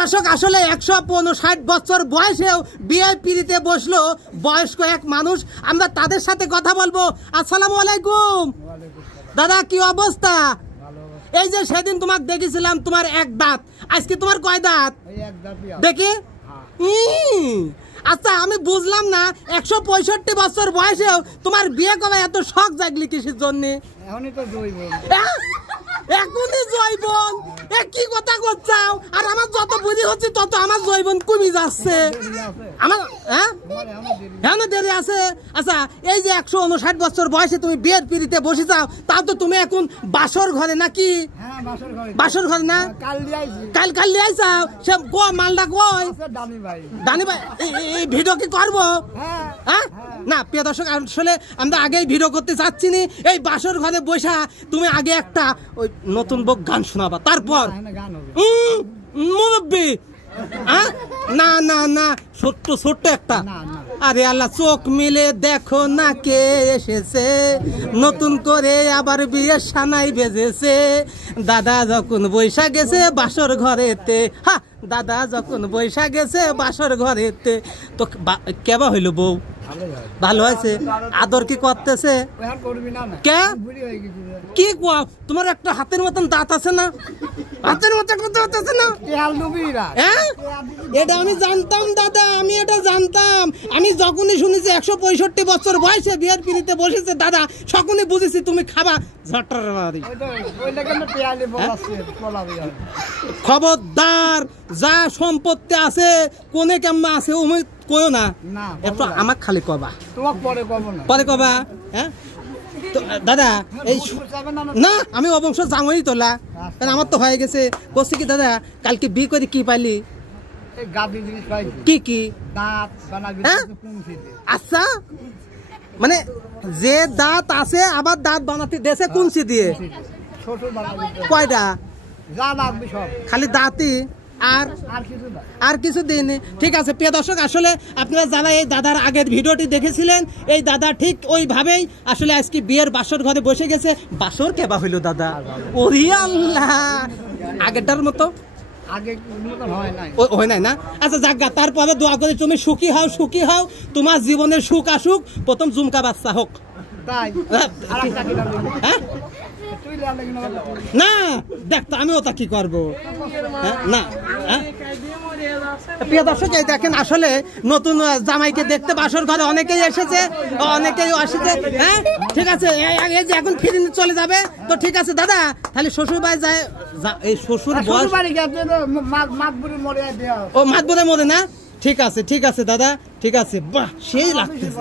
দর্শক আসলে 159 বছর বয়সেও বিয়ে পিড়িতে বসলো বয়স্ক এক মানুষ। আমরা তাদের সাথে কথা বলবো। আসসালামু আলাইকুম দাদা, কি অবস্থা? এই যে সেদিন তোমাকে দেখেছিলাম তোমার এক দাঁত, আজকে তোমার কয় দাঁত দেখি? আচ্ছা আমি বুঝলাম না 165 বছর বয়সেও তোমার বিয়ে কবে এত শখ জাগলি কিসের জন্য? এখনই জৈবন কি কথা করছাও? আর আমার যত বুদ্ধি হচ্ছে তত আমার জৈবন কমে যাচ্ছে। আমার হ্যাঁ দেরি আছে। আচ্ছা এই যে 159 বছর বয়সে তুমি বিয়ের পিড়িতে বসে যাও, তাও তো তুমি এখন বাসর ঘরে নাকি? বাসর ঘরে না? কাল লিয়ে আইসাও। সে মালটা কই? দানি ভাই এই ভিডিও কি করবো? হ্যাঁ না প্রিয় দর্শক, আসলে আমরা আগেই ভিডিও করতে চাচ্ছি নি। এই বাসর ঘরে বসা তুমি আগে একটা ওই নতুন বক গান শোনাবা, তারপর মুরব্বি না না না ছোট্ট একটা। আরে আল্লাহ, চোখ মিলে দেখো না কে এসেছে, নতুন করে আবার বিয়ের সানাই বেজেছে। দাদা যখন বৈশা গেছে বাসর ঘরেতে, হ্যাঁ দাদা যখন বৈশা গেছে বাসর ঘরেতে। তো কেবা হইল বউ? ভালো হয়েছে। আদর কি করতেছে? কে কি কোয়া? তোমার একটা হাতের মতন দাঁত আছে না? হাতের মতন দাঁত আছে না? এটা আমি জানতাম দাদা, আমি এটা জানতাম। আমি যখনই শুনেছি 165 বছর বয়সে বিয়ের পিড়িতে বসেছে দাদা, তখনই বুঝেছি তুমি খাবা ঝট্টার বাড়ি। খবরদার, যা সম্পত্তি আছে কোনে কেমন আছে ওই কইও না, একটু আমাকে খালি কবা, পরে কবা। হ্যাঁ দাদা এই না আমি অবশ্য জামাই তোলা, কারণ আমার তো হয়ে গেছে। বলছি কি দাদা কালকে বিয়ে করে কি পাইলি? কি আচ্ছা মানে যে দাঁত আছে আবার দাঁত বানাতে দেশে কুঞ্চি দিয়ে? কয়টা? খালি দাঁতই আর কিছু দিন? ঠিক আছে প্রিয় দর্শক, আসলে আপনারা যারা এই দাদার আগের ভিডিওটি দেখেছিলেন, এই দাদা ঠিক ওইভাবেই আসলে আজকে বিয়ের বাসর ঘরে বসে গেছে। বাসর কেবা হইল দাদা? ওরে আল্লাহ, আগেরটার মতো হয় নাই না? আচ্ছা জাগা, তারপরে দোয়া করে তুমি সুখী হও, তোমার জীবনের সুখ আসুক, প্রথম ঝুমকা বাচ্চা হোক। না দেখ তো আমি ওটা কি করবো না। প্রিয় দর্শক এই দেখেন আসলে নতুন জামাইকে দেখতে বাসর ঘরে অনেকেই এসেছে। হ্যাঁ ঠিক আছে, এখন ফিরে চলে যাবে তো ঠিক আছে দাদা, তাহলে শ্বশুর বাড়ি যায়। এই শ্বশুর ও মাতবরে মরে না? ঠিক আছে দাদা, ঠিক আছে। বাহ সেই লাগতেছে।